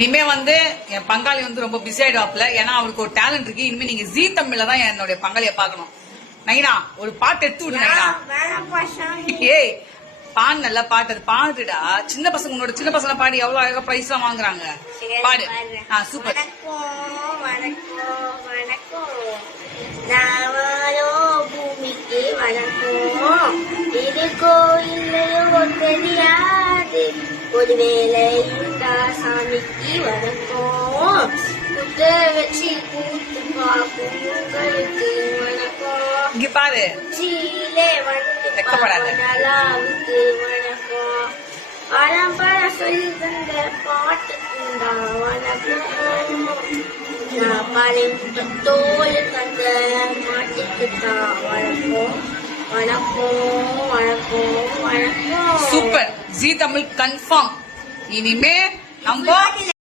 இனிமே என் பங்காளி ரொம்ப பிஸி ஆயிடுவாப்ல. ஏன்னா அவருக்கு ஒரு டேலண்ட் இருக்கு. இனிமே நீங்க ஜீ தமிழ்ல தான் என்னுடைய பங்காளிய பாக்கணும். நைனா ஒரு பாட்டு எடுத்து விடு நைனா. ஏய் பாடு, நல்ல பாட்டு, அது பாடுடா. சின்ன பசங்க, உன்னோட சின்ன பசங்க பாடி எவ்வளவு அழகா பிரைஸ் எல்லாம் வாங்குறாங்க. பாடு. சூப்பர். பூமிக்கு வணக்கம். இது கோயிலையோ தெரியாது, ஒருவேளை இந்த சாமிக்கு வணக்கம். குத்த வச்சு கூத்து பார்க்கும் உங்களுக்கு வணக்கம். இங்க பாரு. சீலே நல்லாவுக்கு வணக்கம். பரம்பரை சொல்லி தந்த பாட்டுக்குண்டா வணக்கம். நான் பழைய தந்த மாட்டுக்குத்தான் வணக்கம். வணக்கம் வணக்கம் வணக்கம். சூப்பர். ஜீ தமிழ் கன்ஃபார்ம். இனிமே நம்ம